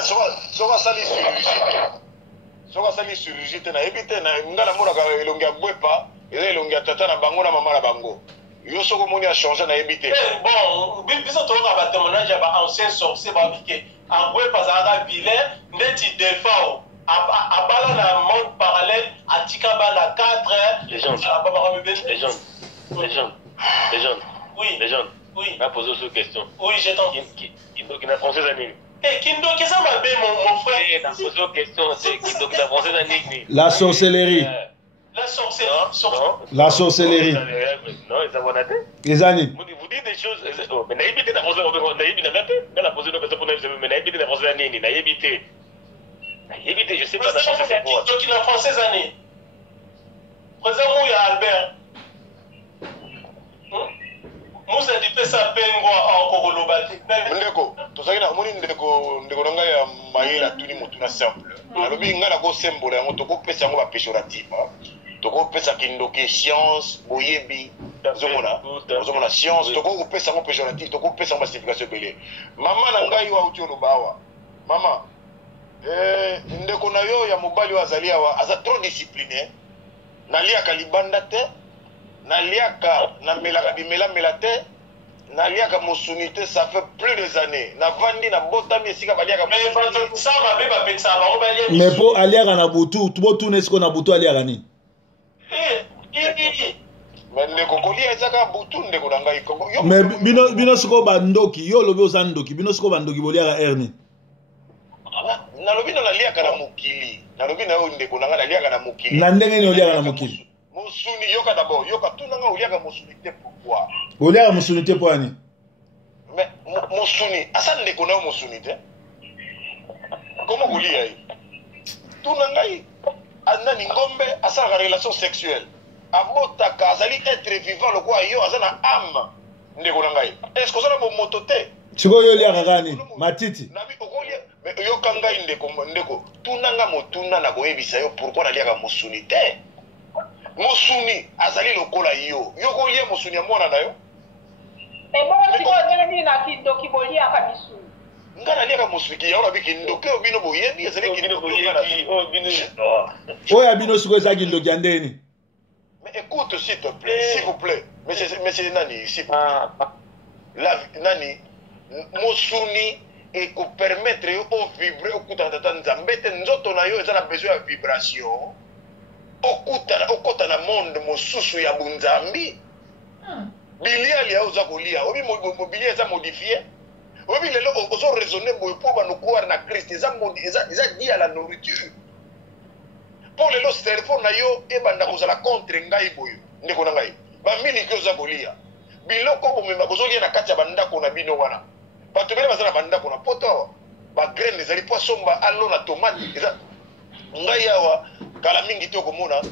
soka sali chirurgie te na ebite na ngala mona ka elongi ya gwepa eza elongi ya tata na bango na mama na bango yo soko moni a changer na ebite bon biso toka ba témoignage ba ancien sorcier ba bike en gwepa za vilain ndeti defao abala na monde parallèle atika bana 4 les gens oui les gens oui na poser une question oui j'entends qui na français à nini Kindo qu'est-ce que m'a mon frère na poser une question c'est Kindo qui na français à nini la sorcellerie la sorcellerie la sorcellerie non ils ont naté les années vous dites des choses mais na éviter na français na éviter na naté na poser une question pour nous mais na éviter na français à nini na éviter je sais pas na français c'est quoi donc il a français année présent où il y a Albert Musa di pesa pengwa encore global ndeko tozaki na moni ndeko nanga ya mayela tuni mutuna simple alobi ngala ko symbole yango tokopesa yango ba péjoratif tokopesa kindoke science boyebi ozomona science tokopesa yango péjoratif tokopesa yango signification belé mama na ngai wa uti olobawa mama ndeko na yo ya mobali wa azali awa aza trop discipliné naliaka libanda te naliaka na melaka bimela te naliaka mosunité ça fait plus des années na vandi na botami esika baliaka mais pour aliaka na butu tubo tune siko na butu aliaka ni mais ndeko kolia ezaka butu ndeko na ngai mais bino siko bandoki yo lobi oza ndoki bino siko bandoki boliaka erni nalobi na naliaka na mokili nalobi na yo ndeko na ngai naliaka na mokili na ndenge ni oliaka na mokili Mosuni yoka d'abord yoka tunanga oliaka mosuni te pourquoi oliaka mosuni te pour ani mais mosuni asa ndeko na mosuni te comment olia yi tunanga yi anani ngombe asa la relation sexuelle abotaka azali être vivant le quoi yo azana âme ndeko na ngai est-ce que ça na moto te siko yo oliaka kani matiti nabi okolia mais yoka ngai ndeko tunanga motuna na koyebisa yo pourquoi naliaka mosuni te Mosuni azali lokola yo yoko liye mosuni ya mwana na yo bon siko ndenge na kindoki bolia ka misuni ngana liaka mosuni ya ona biki ndoke obino boyebi azali kindoki boyebi oya bino siko ezaki ndoki ya ndeni mais écoute s'il te plaît s'il vous plaît monsieur nani s'il vous plaît la nani mosuni et ko permettre yo o vibrer okuta tata nzambe te nzoto na yo ezala besoin ya vibration okota na monde mosusu ya bunzambi bilia lia oza kolia obi mobilia eza modifié obi lelo ozo raisonner boye po banokuar na Christ eza dit à la nourriture pour lelo cerveau na yo ebanda kozala contre ngai boye ndeko na ngai bamini ki oza kolia biloko bomema kozolia na kati ya bandako na bino wana bato bele baza na bandako na poto awa bagraine ezali po asomba alo na tomate eza ngai awa kala mingi te okomona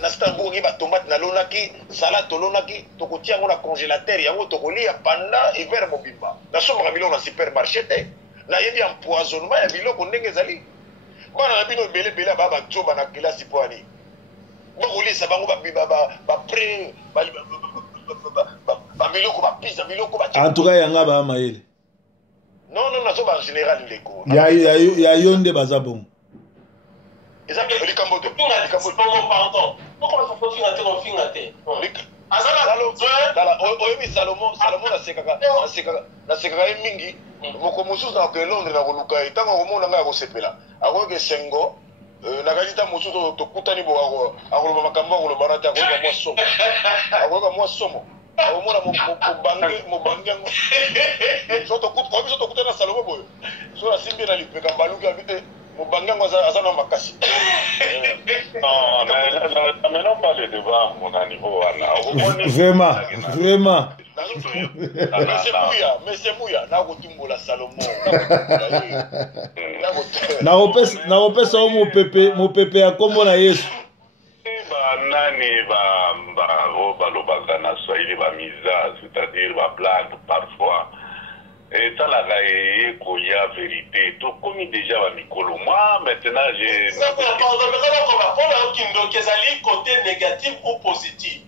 na Starbucks batomate nalonaki salade tolonaki tokotia yango na congélateur yango tokolia pendant hiver mobimba nasombaka biloko na supermarché te nayebi empoisonnement ya biloko ndenge ezali bana na bino ebelebele aba bajoba na kelasi po ani bakolisa bango bapre babiloko bapisa biloko en tout cas yanga bamayele non nazoba en général ndeko ya yo nde baza bongo eza likambo te pardon pourquoi faut finga te oyebi salomo nasekaka ye mingi moko mosusu na ke Londres na koluka ye ntango akomona ngai akosepela akoyoka esengo nakati ta mosusu tokutani bo akoloba makambo akolobana te akoyoka mwa somo akomona mobange yango so tokutani na salomo boyo so nasimbi na lipeka mbaluki abi te mobange yango aza na makasi mais non pas le débat mon niveau vraiment Monsieur Mouya nakotumbola Salomo nakopesa o mopepe ya kombo na Yesu banani balobaka na Swahili bamiza c'est-à-dire bablague parfois etalaka ekoya vérité tokomi déjà bamikolo moi maintenant Kindoki ezali côté négatif ou positif?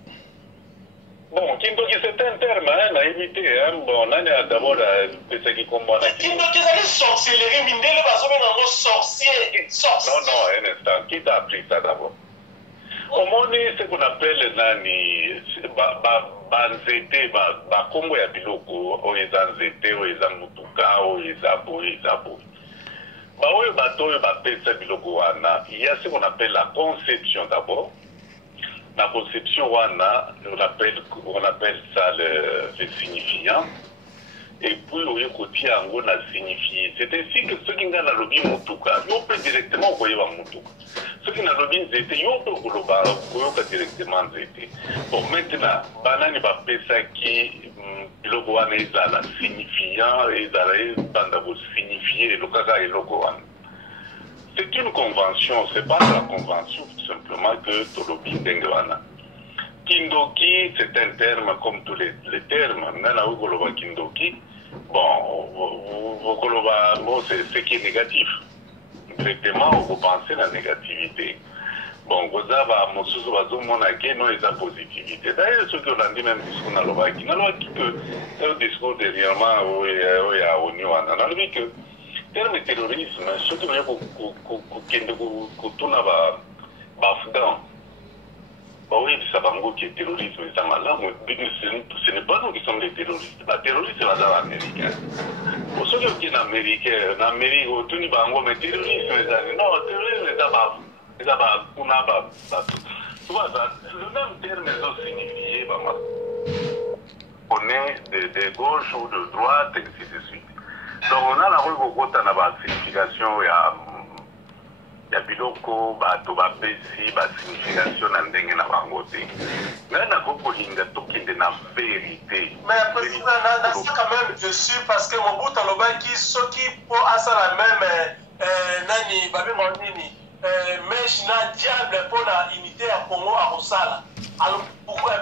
Bon, Kindoki c'est un terme, naïveté, bon, on a d'abord pesaki kombo na Kindoki ezali sorcellerie, mindele bazobenga sorcier. Non, non, un instant. Qui t'a appris ça d'abord? Au monde, ce qu'on appelle nani, banzete, bakombo ya biloko, oeza nzete, oeza mutuka, oeza boy, oeza boy. Baoyo batoyo bapesa biloko wana, il y a ce qu'on appelle la conception d'abord. La conception wana, on appelle ça le signifiant. Et puis, on a signifié. C'est ainsi que ceux qui ont la lobby mutuka, ils peuvent directement envoyer la mutuka. Ceux qui ont la lobby nzete, ils peuvent directement nzete. Bon, maintenant, banani va pesa qui biloko wana ezala signifiant, ezala bandabo signifié, lokaka et loko wana. C'est une convention, c'est pas la convention, tout simplement que tolobi ndenge wana. Kindoki, c'est un terme comme tous les termes. Nana Ugoloba Kindoki, bon, c'est ce qui est négatif. Directement, vous pensez à la négativité. Bon, vous avez non, et la positivité. D'ailleurs, ce que l'on dit même discours dans l'Ovaki, que le discours dernièrement, il y a ONU, on a dit que le terme terrorisme, ce que vous avez oui, ça va qui est terroriste, mais ça m'a là. Ce n'est pas nous qui sommes les terroristes. Les terroristes, c'est la américaine. Pour ceux qui sont américains, en Amérique, tout le monde mais terroristes, non, terroristes, c'est pas. Tu vois, le même terme est signifié, on est de gauche ou de droite, et ainsi de suite. Donc, on a la rue Gogota, on a la signification, il y a. Ya biloko bato bapesi basignification na ndenge na bango te ngai nakokolinga tokende na vérité. Mais président nasa quand même dessus parce que Mobutu alobaki soki po asala même nani babengo nini mesh na diable po na unité ya Congo akosala. Alors pourquoi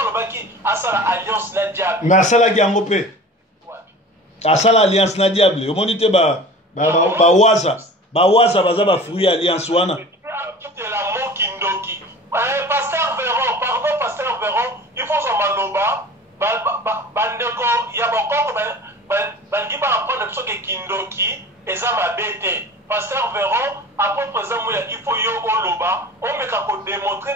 alobaki asala alliance na diable? Mais asalaki yango pe asala alliance na diable omoni te bawaza baza bafruit alliance wana. Pasteur Véron, pardon Pasteur Véron, il faut son maloba bandeko ya bokoko bangi ba apprendre ce que Kindoki eza mabete. Pasteur Véron après présent il faut yo oloba on meka ko démontrer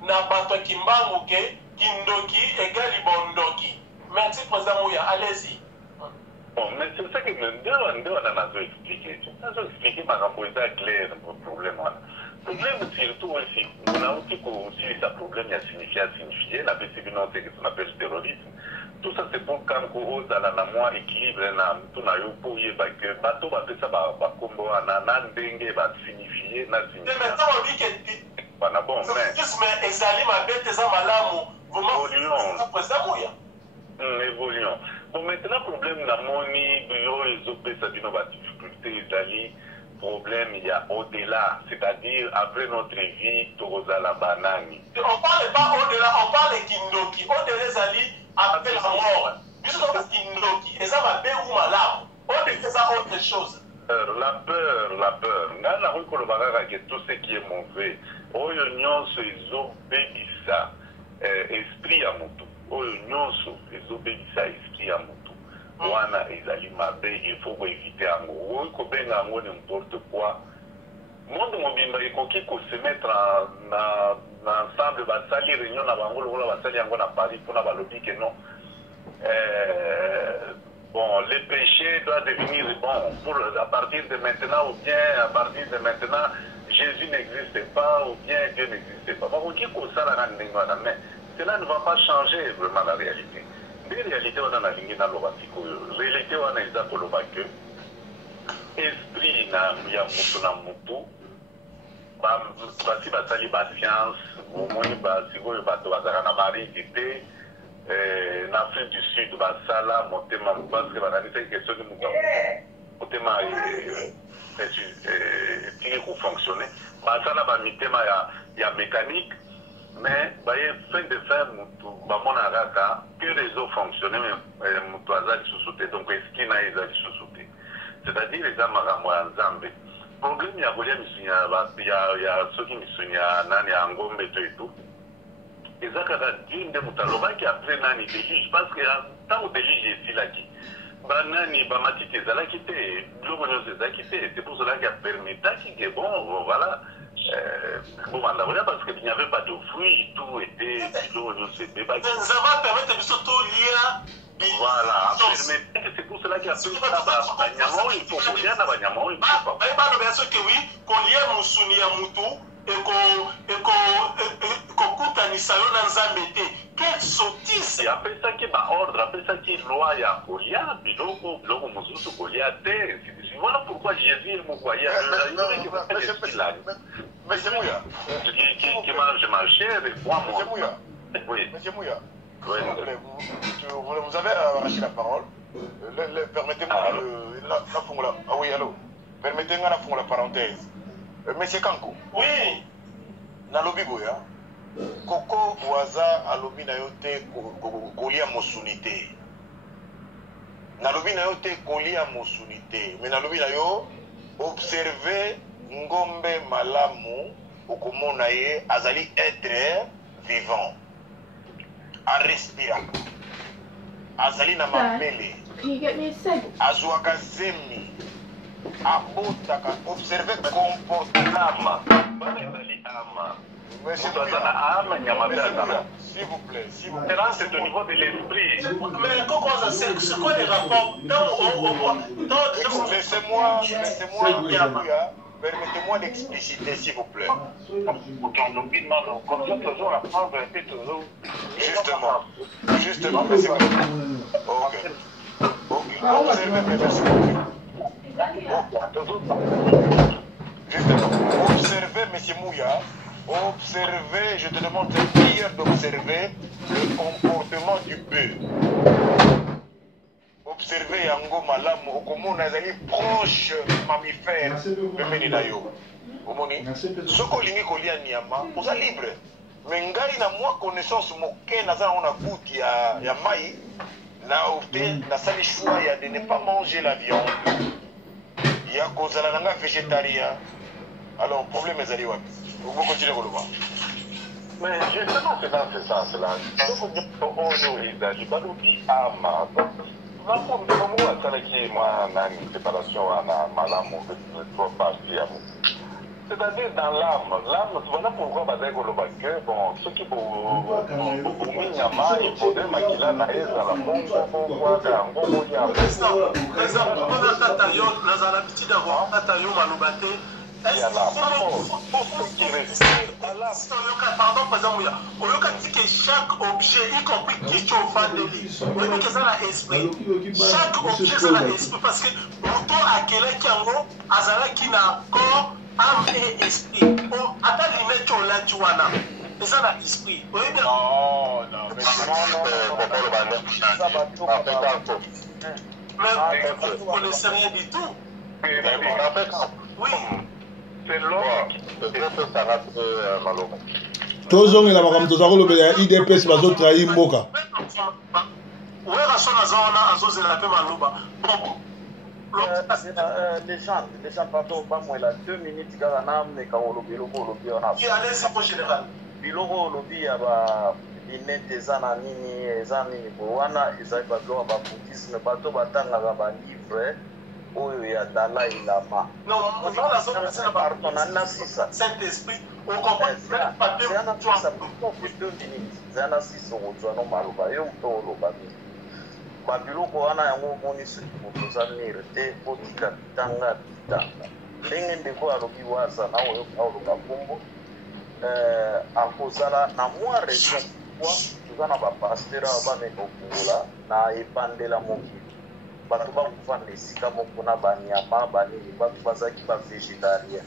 na bato kimbangu ke Kindoki égale Bondoki. Merci président Mouya, allez-y. Bon, mais c'est ça que on a expliqué. On a expliqué par rapport à clair le problème. Le problème, surtout aussi, on a aussi ça problème, il y a signifié, la persécution, c'est ce qu'on appelle le terrorisme. Tout ça, c'est pour quand on a la équilibre, tout n'a eu pour y avoir que bateau, ça va combo, dengue, va signifier, na signifié. Mais maintenant, on dit que. Voilà, bon, mais. Ezali, ma bête, ça, malamu. Évoluons. Bon, maintenant, le problème, la moni, ils ont fait ça, difficulté, ils problème, il y a au-delà, c'est-à-dire après notre vie, Torosa la banane. On ne parle pas au-delà, on parle de Kindoki. Au-delà, Zali, après la mort. Jusqu'au Kindoki, et ça va bien ou malade. Au-delà, c'est ça autre chose. La peur. Dans la rue Kolobarara, que tout ce qui est mauvais, Oyo ils ont béni ça, esprit à mon tout. Oyo ils ont béni ça, esprit à mon tout. Wana ezali mabe, il faut éviter en gros. Il faut bien n'importe quoi. Monde mobimba il faut se mettre ensemble, basali réunion na bango, basali yango na Paris pour na balobi que non. Bon, les péchés doivent devenir bon à partir de maintenant ou bien à partir de maintenant Jésus n'existe pas ou bien Dieu n'existe pas. Mais cela ne va pas changer vraiment la réalité. La réalité, on a la ligne dans le réalité, on a les actes esprit na ya mutu na mutu basi basali ba science omoni basikoyo bato bazala na baréalité na Afrique du Sud basala motema parce que bananisa question de motema tili kofonctionner basala bamitema ya mécanique. Mais, fin de fin, bamona kaka que les eaux fonctionnent, mais mutu azali sous-sauté, donc est-ce qu'il y a des sous-sauté? C'est-à-dire les amaramo ya nzambe. Problème ya kolia ya soki misunya nani ya ngombe to et tout. Eza kaka Dieu nde mutu alobaki après nani délige, parce que tant délige esilaki. banani bamatiti ezalaki te biloko nyonso ezalaki te. C'est pour cela qu'il a permis que bon voilà bon voilà parce qu'il n'y avait pas de fruits, tout était biloko nyonso ebebaki. Ça va permettre biso to lia. Voilà, c'est pour cela qu'il y a plus de banyama il faut kolia na banyama il faut pas ba no beso ke oui kolia musuni ya mutu ekokutanisa yo na nzambe te. Quelle sottise! Après ça qui va ordre, après ça qui loi ya kolia biloko mosusu kolia te. Voilà pourquoi Jésus est mon croyant. Monsieur Mouya, qui mange ma chair et moi mon. Monsieur Mouya, oui. Monsieur Mouya. Oui. Vous avez arraché la parole. Permettez-moi la fond. Ah oui, allô. Permettez-moi la fond la parenthèse. Monsieur Kanko. Oui. Nalobi boya. Koko waza alobi na yo te kolia mosuni te. Nalobi na yo te kolia mosuni te. Mais nalobi na yo observer ngombe malamu okomona ye azali être vivant. A respirer. Azali na mapele. Can you get me a cig? Azwaka zemi. Abotaka. Observer comportement. Monsieur Mouya, s'il vous plaît, s'il vous plaît. C'est au niveau de l'esprit. Mais comment c'est quoi les rapports? Laissez-moi, permettez-moi d'expliciter, s'il vous plaît. Justement, merci beaucoup. Ok. Observez, merci beaucoup. Observez, monsieur Mouya. Observez, je te demande de dire d'observer le comportement du bœuf. Observez yango malamu okomona azali proche mammifère pembeni na yo. Omoni soko olingi kolia nyama oza libre. Mais ngai na mwa connaissance moke naza na goût ya mai na opté nasali choix ya de ne pas manger la viande. Ya kozala nanga végétarien. Alors problème ezali wapi? Vous continuez à le voir. Mais justement, c'est dans ce sens-là. Donc, on est Balobi Ama. C'est-à-dire dans l'âme. L'âme, voilà pourquoi bon, ceux qui il faudrait maquiller la haine à la pardon, on que chaque objet, y compris qui on esprit. Chaque objet, ça a esprit parce que l'auto a quelqu'un qui a qui n'a corps, âme et esprit. Attends, les mecs là, tu vois là. Et ça a esprit. Non, mais vous ne connaissez rien du tout. Oui. C'est l'homme qui peut s'arrêter malheureux. tozongela makambo toza kolobela ya idps bazotrahi mboka oyeka so nazawana azozela mpe maloba les gens pardon bamwela 2 minutes kaka nameka olobi eloko olobi wana allez-y pour général biloko olobi ya binete eza na nini eza nini bo wana ezali babiloko ya babouddhisme bato batangaka balivre oyo ya Dalai Lama. Non, pardon, Saint-Esprit, on comprend babiloko wana yango omoni soki moto oza mire te otika bitanga bitanga ndenge ndeko alobi waza na oyo oloba kombo akozala na mwa raison pourquoi toza na bapaster ayo bameka ofungola na ebandela mokili bato bakufanda esika moko na banyama banini bato bazalaki bavégétarien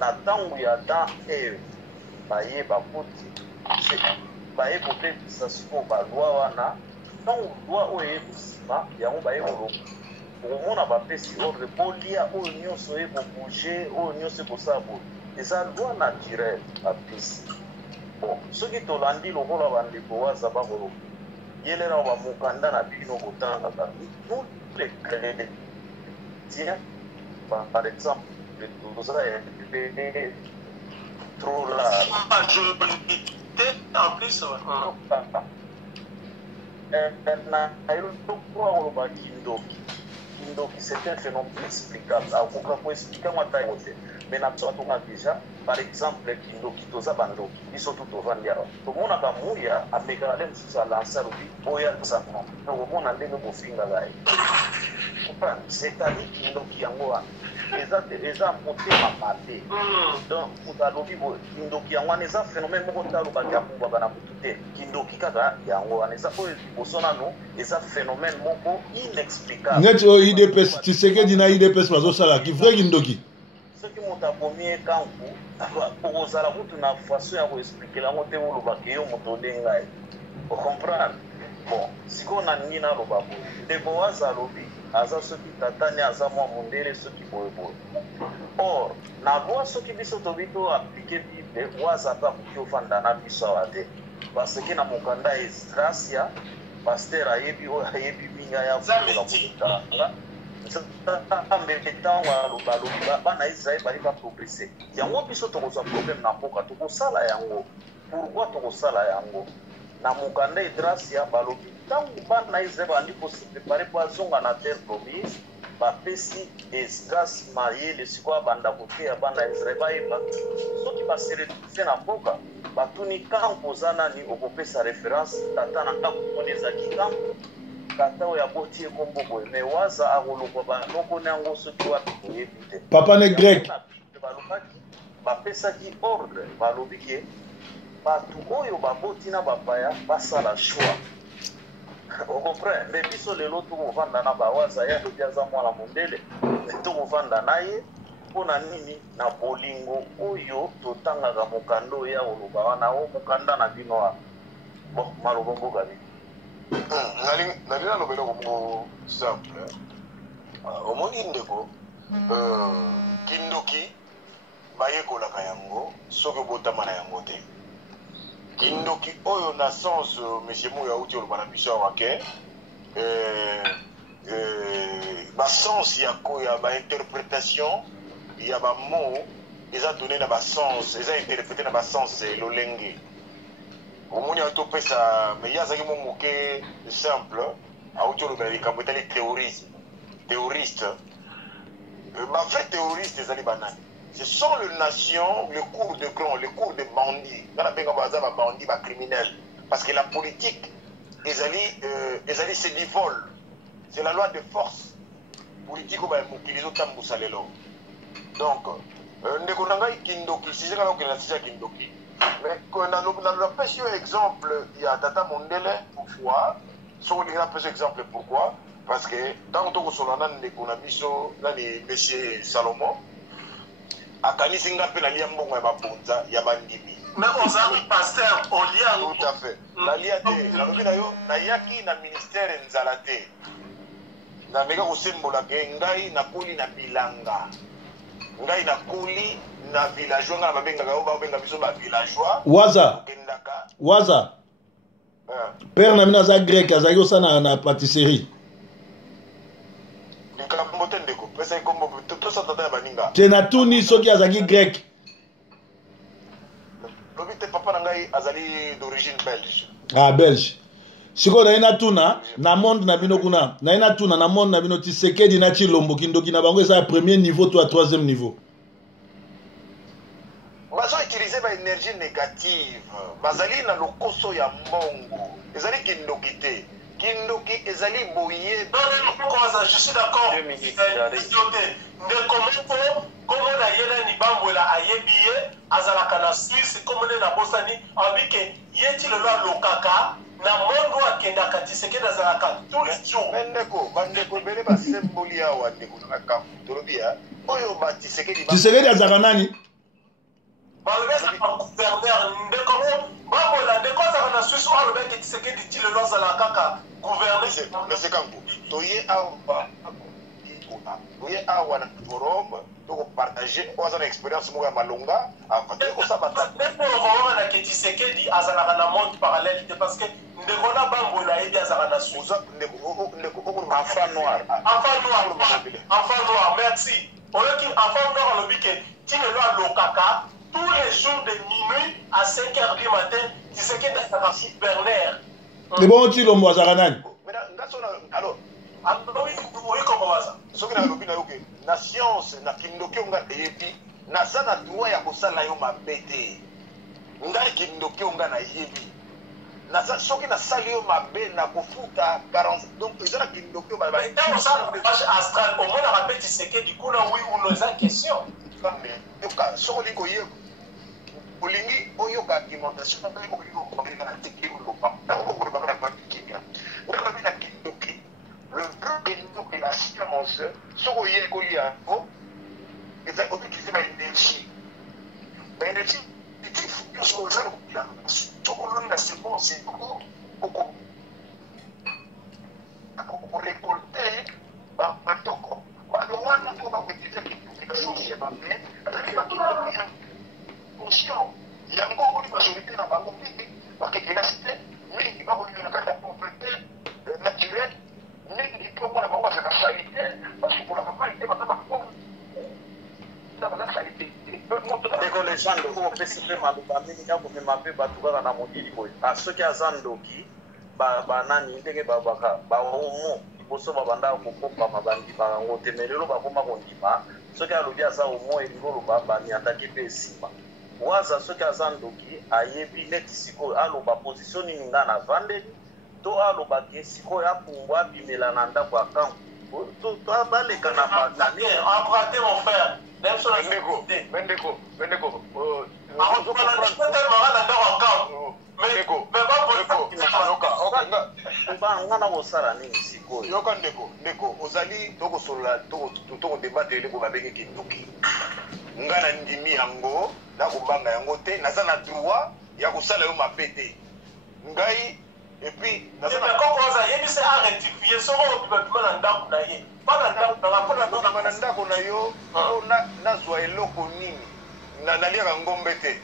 na ntango ya dan eyo bayeba koti baye kobebisa sikoyo balwa wana ntango lwa oyo eyebosima yango baye koloba okomona bapesi ordre bolia oyo nyonso ekobouge oyo nyonso ekosala boye eza lwa naturel bapesi bon soki tolandi lokola bandeko waza bakoloba yelela bamokanda na bino kotangaka nous les chrétiens par exemple toza trop large en plus Kindoki, c'est un phénomène explicable. Alors, pour expliquer moi, mais déjà, par exemple, Kindoki, toza bandoki, ils sont tout au vendiara. Tout le monde a mouya, a mégalé, sous la lance, boya, ça, non. Tout le monde a des nouveaux films là. C'est-à-dire Kindoki, yangoa. Les a monté ma maté. Donc, pour alobi, Kindoki, yangoa, les a phénomène, mon talo, baga, pour bana, Kindoki, kaka, yangoa, les a, au sonano, les a phénomène, mon inexplicable. Net au IDPS, tu sais que dina IDPS, pas au sala, qui fait Kindoki. Ce qui m'a premier camp, pour aux alamous, tu n'as façon à vous expliquer la montée au Lobaki, au Motodengai. Vous comprenez? Bon, si on a Nina Lobabo, des boas à lobby, à ceux qui t'attendent, à Zama Mondere, ceux qui boivent. Or, na loi, ceux qui visent au Vito appliqué, des boas à part qui offrent dans la vie parce que na Mokanda est Gracia, Pasteur Ayebi, ou Ayebi Mingaya, bana Israël va progresser. Yango biso tokozwa problème na mboka tokosala yango. Pourquoi tokosala yango? Na mokanda Idrasia balobi tangu bana Israël bandi ko se préparer pour azonga na terre promise bapesi Esdras Mayele sikwa banda kote ya bana Israël baeba soki basere tse na mboka batuni kampo zana ni okopesa référence tata na kampo moneza kikampo kata ya botie kombo boye mais waza akoloko banoko nango soki wapi koyebi. Papa ne grec balobaki bapesaki ordre balobi ke batu oyo baboti na bapaya basala choix. On comprend mais biso lelo tokovanda na bawaza ya lobi aza mwana mondele tokovanda naye mpona nini na bolingo oyo totangaka mokando ya oloba wana o mokanda na bino wa bon maloba mboka bino nali nalobela komo simple omoni ndeko Kindoki bayekolaka yango soki obotama na yango te. Kindoki oyo na sens monsieur Mouya auti oloba na biso awa ke basens ya bainterprétation ya bamo eza donné na basens eza interprété na basens lolenge. Omoni atopesa mais yazaki mo moke simple auti oloba likambo etali théoriste fait théoriste ezali banani. Ce sont les nations, les cours de clan, les cours de bandits. Dans la bandits, criminels. Parce que la politique, c'est du vol. C'est la loi de force. Politique, les autres donc, ndeko nangai Kindoki, si j'ai Kindoki. Mais quand on a pêché un exemple, il y a Tata Mondele, pourquoi? Sur les pêché exemple, pourquoi? Parce que dans le Solana, on a mis monsieur Salomon. Akanisi ngapi na lia mbongo ya mabonza ya bandimi. Mais on a un pasteur au lien. Tout à fait. La lia te, la lobi na yo, na yaki na ministère nzala te. Na meka kosembola ke ngai na koli na bilanga. Ngai na koli na villageois nga na babenga yo ba benga biso ba villageois. Waza. Père na mina za grec azaki osana na pâtisserie. Kenatuni soki azaki grec. Lobite papa nangai azali d'origine belge. Ah belge. Siko na ina tuna na monde na bino kuna. Na ina tuna na monde na bino Tshisekedi na Tshilombo Kindoki na bango eza premier niveau to à troisième niveau. Bazo utiliser ba énergie négative. Bazali na lokoso ya mbongo. Ezali Kindoki te. Kindoki ezali boye. Je suis d'accord. Comment na yena ni bambola ayebiye azalaka na Suisse comme na bosani abike yeti le loi lokaka na mondo akendaka Tshisekedi azalaka tous les jours. Bandeko bele ba symbole ya wandeko na kampo torobia oyo ba Tshisekedi azalaka nani? Balobesa pa gouverneur ndeko bambola ndeko azalaka na Suisse o alobeki Tshisekedi ti le loi azalaka kaka gouverneur. Mais c'est kampo toye awa toye awa na forum donc partager aux expériences moi malonga avant que ça bata pour voir na Tshisekedi azalaka na monde parallèle parce que ndeko na bango na yebi azalaka na Suisse enfant noir merci oyoki enfant noir lobike ti le loi lokaka tous les jours de minuit à 5h du matin Tshisekedi azalaka gouverneur Le bon Chilombo Azaranan. Alors, oui, comment ça? ce que nous avons dit, la science, la kindoki, on a yebi, na ça na droit ya kosala yo mabete. Ngai kindoki on a na yebi. Na ça soki na sali yo mabe na kofuta 40. Donc ils ont kindoki ba ba. Mais dans ça, match astral, au moins on rappelle c'est que du coup là oui ou non en question. Mais yoka soko liko ye. Olingi oyoka alimentation na ko ko ko na tiki ko pa. Na ko ko ba ba kinga. On a vu la kindoki. Le but de la science, ce qu'on y a collier, c'est qu'on utilise l'énergie. L'énergie, c'est ce qu'on a ce qu'on a, c'est bon, c'est pour récolter, par toko. Alors, on va utiliser quelque chose qui est conscient. Il y a encore une majorité dans la communauté, parce qu'il y a cité, mais il va revenir à la propriété naturelle. Mingi pour moi la c'est la qualité parce que pour la qualité va pas pour la qualité ndeko lejando oyo opesi mpe maloba mingi ya komema mpe bato kaka na mokili boye soki aza ndoki banani ndenge babaka baomo liboso babandaka kokopama bandima yango te me lelo bakoma kondima soki alobi aza omo elingi oloba bamiandaki mpe esima waza soki aza ndoki ayebi neti sikoyo aloba position nini nga na vandeli to alobaki sikoyo apumbwa abimela na ndako ya kango baleka na matani emprunté mon frère Bendeko nga na kosala nini sikoyo yoka ndeko ozali tokosolola tokodebate eleko babenge kindoki nga na ndimi yango nakobanga yango te naza na droit ya kosala yo mabe te ngai et puis mais comment ça y est c'est à rectifier ce qu'on peut na ndako na ye pas na ndako na ndako na yo nazwa eloko nini naliaka ngombe te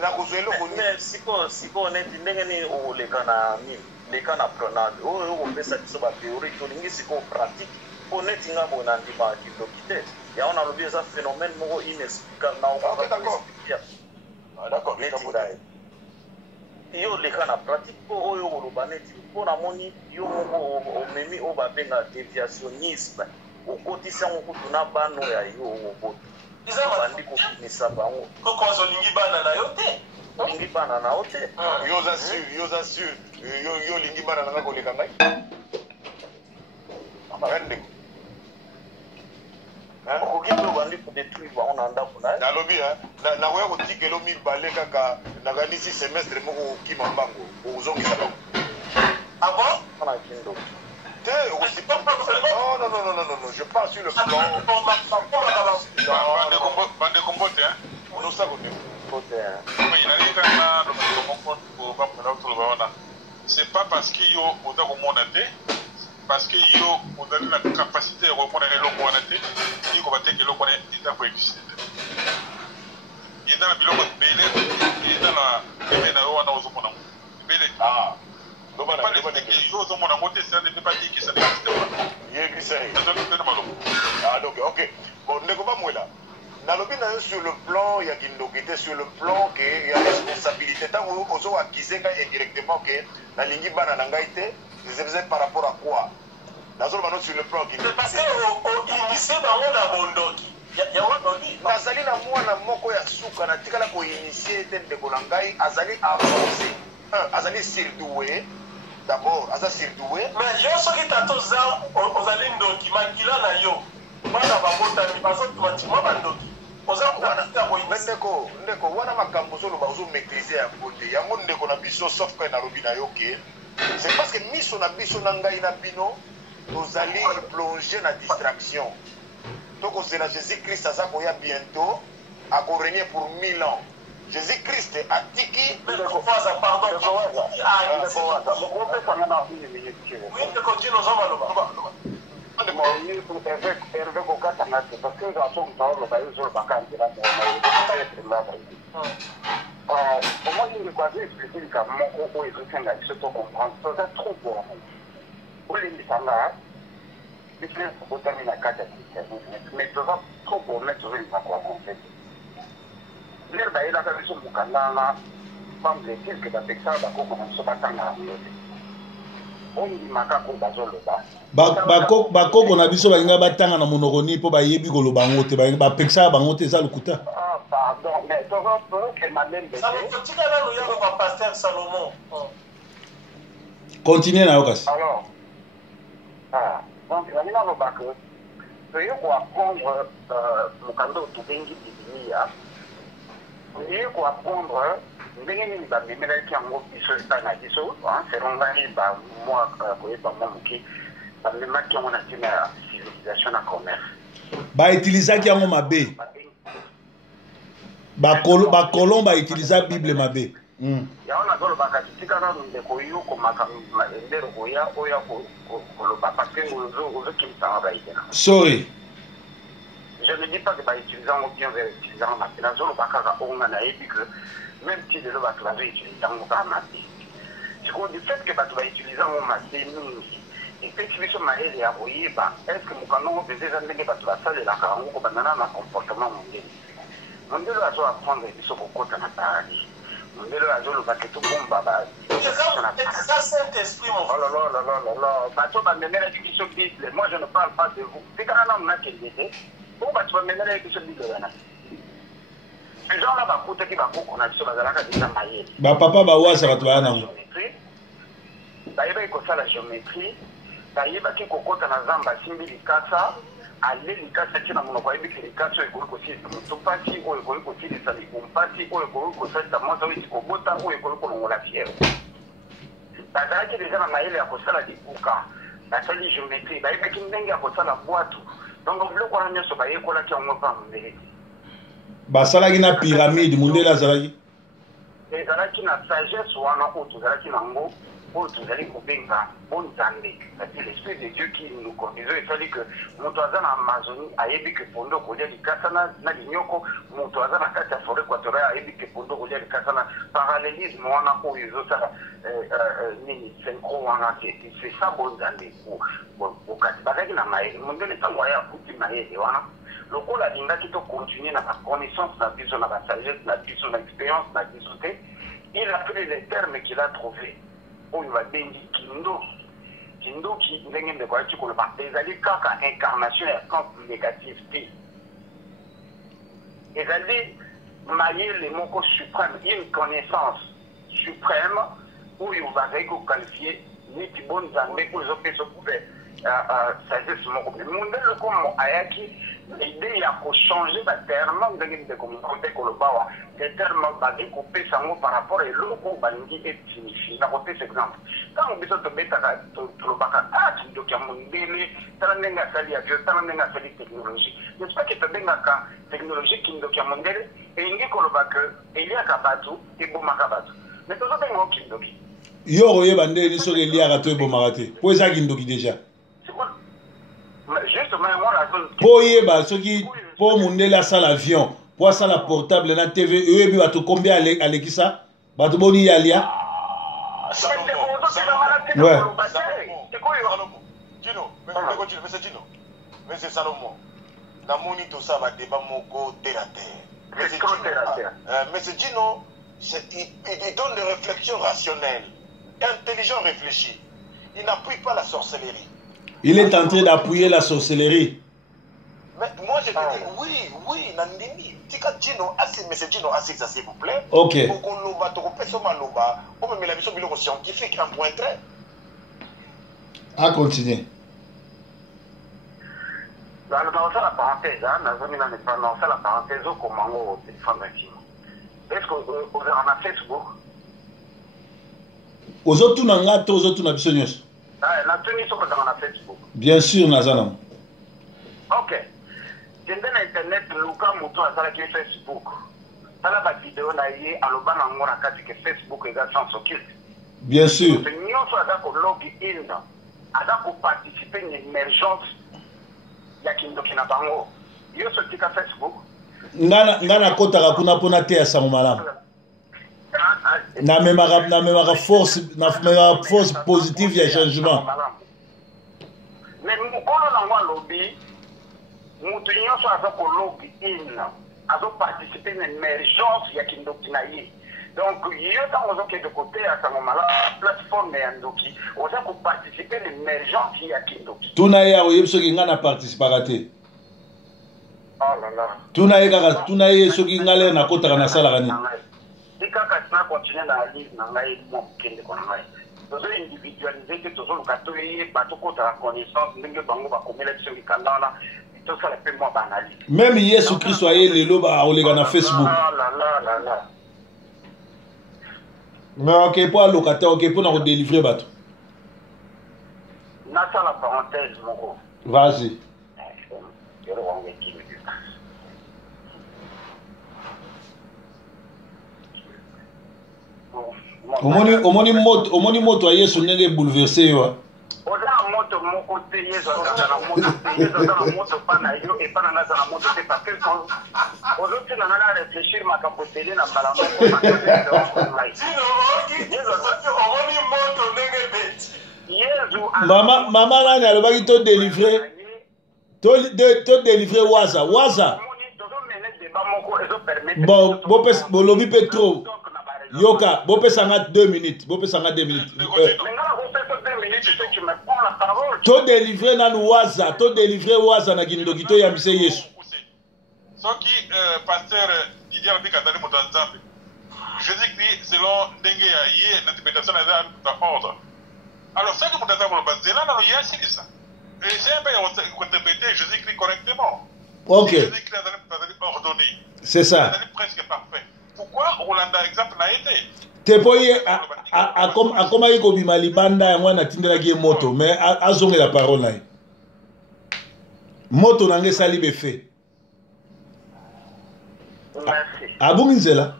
nakozwa eloko nini sikoyo neti ndenge nini okoleka na nini leka na prenade oyo okopesa biso batheorie tolingi sikoyo pratique mpo neti nga boye na ndima ya kindoki te yango nalobi eza phénomène moko inexplicable na okoexplikia neti ngai yo leka na pratique mpo oyo okoloba neti mpo namoni yo moko omemi oyo babenga déviationnisme okotisi yango kutu na bana oyo ya yo okobota bandi kobimisa bango kokoza olingi bana na yo te olingi bana na yo te yo assure yo olingi bana nanga koleka ngai ndeko okoki mpe obandi kodétruire bango na ndako na ye nalobi nakoya kotikela mibale kaka nakanisi semestre moko okima mbango ozongisa bango abo na kindoki te non, je parle sur le plan bande kombote c'est pas parce que yo oza komona te parce que yo ozali na capacité ya komona eloko wana te iko bateka eloko wana eza koexiste te eza na biloko ebele eza na eme na yo wana ozomona ngo ebele yo ozomona ngo te ça ne veut pas dire que ça n'existe pas yebisai nazali mpena maloba donc ok bon ndeko bamwela nalobi na yo sur le plan ya kindoki te sur le plan ke ya responsabilité ntango ozoakize ngai indirectement ke nalingi bana na ngai te c'est par rapport à quoi nazoloba no sur le plan kindoki parce que oinitie bango na bondoki nazali na mwana moko ya suka natikala koinitie te ndeko na ngai azali avancé azali surdoué d'abord aza surdoué mais yo soki tata ozali ndoki makila na yo bana babotami bazotumatima bandoki ndeko wana makambo ozoloba ozomaîtrise yango te yango ndeko na biso sauf kai nalobi na yo ke c'est parce que miso na biso na ngai na bino tozali plongé na distraction tokozela jésus christ aza koya bientôt akorégner pour 1000 ans jésus christ atiki Hervé kokatanga te parce que gaso mutawoloba ezolobaka nzela omoni ndeko aza expliqué likambo moko oyo ezosenga biso tocomprendre toza trop bon olimbisanga biso obotami na kati ya christianisme mais toza trop bon me tozolingisa koavanse te lere bayelaka biso mokandanga pamble etilke bapekisaka bakoko na biso batanga yango te ondimaka ko bazoloba bakoko na biso balinga batanga na monoko nini mpo bayebi koloba yango te bapekisaka bango te eza lokuta. Pardon, mais tozokema ndembe te. Tikala loyako ba pasteur Salomon. Continue na yo kasi. Alors, donc balinga loba que toye koapprendre mokando tobengi bibilia, toye koapprendre ndenge nini bamemelaki yango biso epai na biso selon ngai bamwa koyeba mwa moke bamemaki yango na ntina ya civilisation na commerce bautilisaki yango mabe bakolon bautiliza bible mabe yango nazolobaka titikaka ndeko yo komaka ndero koya oya koloba parce que ozokimisanga baidena sorry. Je ne dis pas que bautiliza yango bien utiliza yango mabe nazolobaka kaka onga nayebi que même si les gens vont utiliser dans le c'est qu'on du fait que tu vas utiliser un mot et puis tu veux se marier et envoyer est-ce que mon canon des années que tu vas saler la caron comme un comportement mondial a besoin apprendre des choses au côté de la paradis mondial a besoin le paquet tout bon baba c'est ça Saint-Esprit mon frère oh là bateau va mener la discussion bible moi je ne parle pas de vous c'est quand même un qui était bon bah tu vas mener la discussion bible là. Les gens là bakutaki bakoko na biso bazalaka deja mayele bapapa bawasa bato baya nango bayebaki kosala géométrie bayebaki kokota na zamba asimbi likasa ale likasa ti na monoko ayebiki likasa oyo ekoki kosilisa motu mpasi oyo ekoki kosilisa libu mpasi oyo ekoki kosalisa mwasi oyo eti kobota oyo ekoki kolongola fiere bazalaki deja na mayele ya kosala libuka basali géométrie bayebaki ndenge ya kosala bwatu donc biloko wana nyonso bayekolaki yango mpa mondele basalaki na pyramide mundele azalaki ezalaki na sagesse wana oyo tozalaki nango oyo tozali kobenga bonzambe c'est l'esprit de Dieu qui nous conduit esali que moto aza na amazonie ayebi ke pondo kolia likasa na linyoko moto aza na kati ya forêt équatoriale ayebi ke pondo kolia likasa na parallélisme wana oyo ezosala nini synchro wana c'est ça bonzambe okati bazalaki na mayele mondele ntango aya akuti mayele wana lokola alingaki tocontinue na baconnaissance na biso na basagesse na biso na expérience na biso te il a pris les termes qu'il a trouvé oyo babengi kindoki ndenge ndeko ayaki koloba ezali kaka incarnation ya camp négatif te ezali mayele moko suprême une connaissance suprême oyo bazali koqualifie neti bonzambe oyo ezopesa kuve sagesse moko pe mondele komo ayaki l'idée ya kochanger baterme ndenge ndeko mokote koloba wa les termes bazali kopesa yango par rapport eloko balingi esignifié nakopesa exemple ntango biso tobetaka tolobaka kindoki ya mondele tala ndenge asali avion tala ndenge asali technologie nespect ke tobengaka technologie kindoki ya mondele elingi koloba ke eliaka bato ebomaka bato mais tozobenga ngo kindoki yo koyeba ndeni soki eliaka to ebomaka te po eza kindoki déjà po oyeba soki po mundele asala avion po asala portable na tv oyebi bato combien alekisa bato boni yalia Monsieur Salomon, namoni tout ça va débat moko terre à terre. Monsieur Gino, il donne des réflexions rationnelles, intelligent, réfléchi. Il n'appuie pas la sorcellerie. Il est en train d'appuyer la sorcellerie. Mais moi je te dis oui, Nandini. Tika Gino, monsieur Gino, assise s'il vous plaît. Ok. Okoloba, tokopesoma loba, on me met la mission biloko scientifique, un point trait. À continuer. Dans la parenthèse, dans la parenthèse, comment on téléphone est-ce qu'on a Facebook? Aux autres, on a aux autres, on a besoin. Bien sûr, Nazana. Ok. J'ai dans Internet, Luka Moutou a salé Facebook. Dans la vidéo, on a eu à l'Oban en Mora que Facebook est sans occulte. Bien sûr. Nous avons login, avons participé à l'émergence. Ya kindoki na bango yo sotika Facebook ngana kotaka kuna pona te ya sango malamu na memaka force positive ya changement mais mukolo na ngwa lobi mutu nyonso aza ko log in azo participer na emergence ya kindoki na ye Donc, il y a tant de côté à ce moment-là, la plateforme de Ndoki, on a pour participer à l'émergence qui a Kindoki. Tout n'a pas eu ce qui n'a participé à rater. Oh là là. Tout n'a pas eu ce qui n'a l'air n'a pas na salagani. Si quelqu'un continue dans la liste, n'a pas eu mon kende qu'on a. Nous avons individualisé que tous les catholiques, pas tout côté la connaissance, nous avons pas commis l'élection du Canada. Tout ça, le peu moins banalisé. Même Jésus Christ a eu les lobes à Olegana Facebook. Ah là là là là. Mais ok, pour le locataire, ok, pour nous délivrer bateau. N'a pas la parenthèse, mon gros. Vas-y. Omoni moto aye sonenge bouleversé yo. Oza moto moko te yezo na moto te yezo na moto pa na yo et pas na na moto te parce que aujourd'hui na na réfléchir makambo télé na bala moko parce que Maman nani alobaki to délivrer waza bon bolobi pe trop yoka bopesanga 2 minutes to délivrer nanu waza na kindoki to yambise Yesu soki pasteur Didier Bikatali Motanzambe Jésus-Christ selon ndenge ya ye l'interprétation na ordre. Alors ça que Motanzambe le bazela na ya ça. Et c'est un peu interpréter Jésus-Christ correctement. OK. Jésus-Christ a ordonné. C'est ça. C'est presque parfait. Pourquoi Rolanda exemple n'a été Tepoye a comme il kobima libanda ya mwana tindelaki moto mais azonge la parole là. Moto nange sali be fait. Merci. Abunginzela.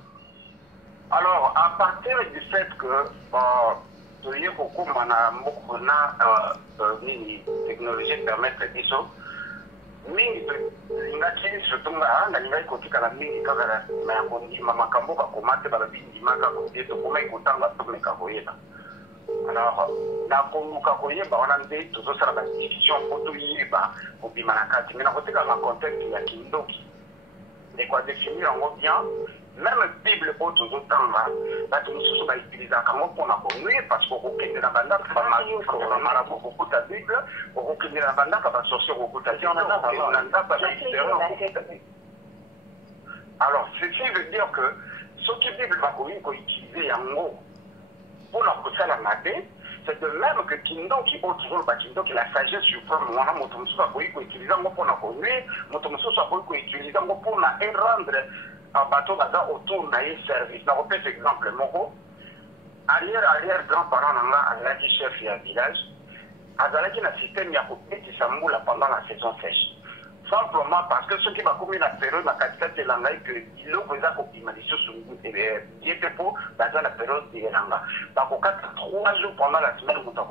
Alors, à partir du fait que tu y beaucoup na technologie permettre diso mingi ngati sotunga na ngai kotika mingi kaka na yakondi makambo ka komate bala bindi maka ko to koma ikutanga to meka koyeba. Alors, na komuka koyeba wana nde to sala ba discussion ko to yiba ko bimana kati mais na kotika na contexte ya kindoki. Et quoi définir en bien, même Bible pour tout autant là, bah tout nous sommes utilisés comme pour la connuire parce qu'on reconnaît la bande pas mal, on a beaucoup de Bible, on reconnaît la bande pas sortir beaucoup de gens, on n'a pas d'espérance. Alors ceci veut dire que ce qui Bible va utiliser en gros pour la côté la matin. C'est de même que Kindoki qui toujours Kindoki la sagesse suprême moi mon tomuso va utiliser ngo pour la connuire mon tomuso va utiliser ngo pour la rendre un bateau baza autour na service na repère exemple moko arrière grand-parent nanga azalaki chef ya village azalaki na système ya kopetisa mbula pendant la saison sèche simplement parce que ceux qui va commis la période la quantité de l'angai que il le faisait kopima les choses bien pour dans la période de l'anga donc 3 jours pendant la semaine où tu as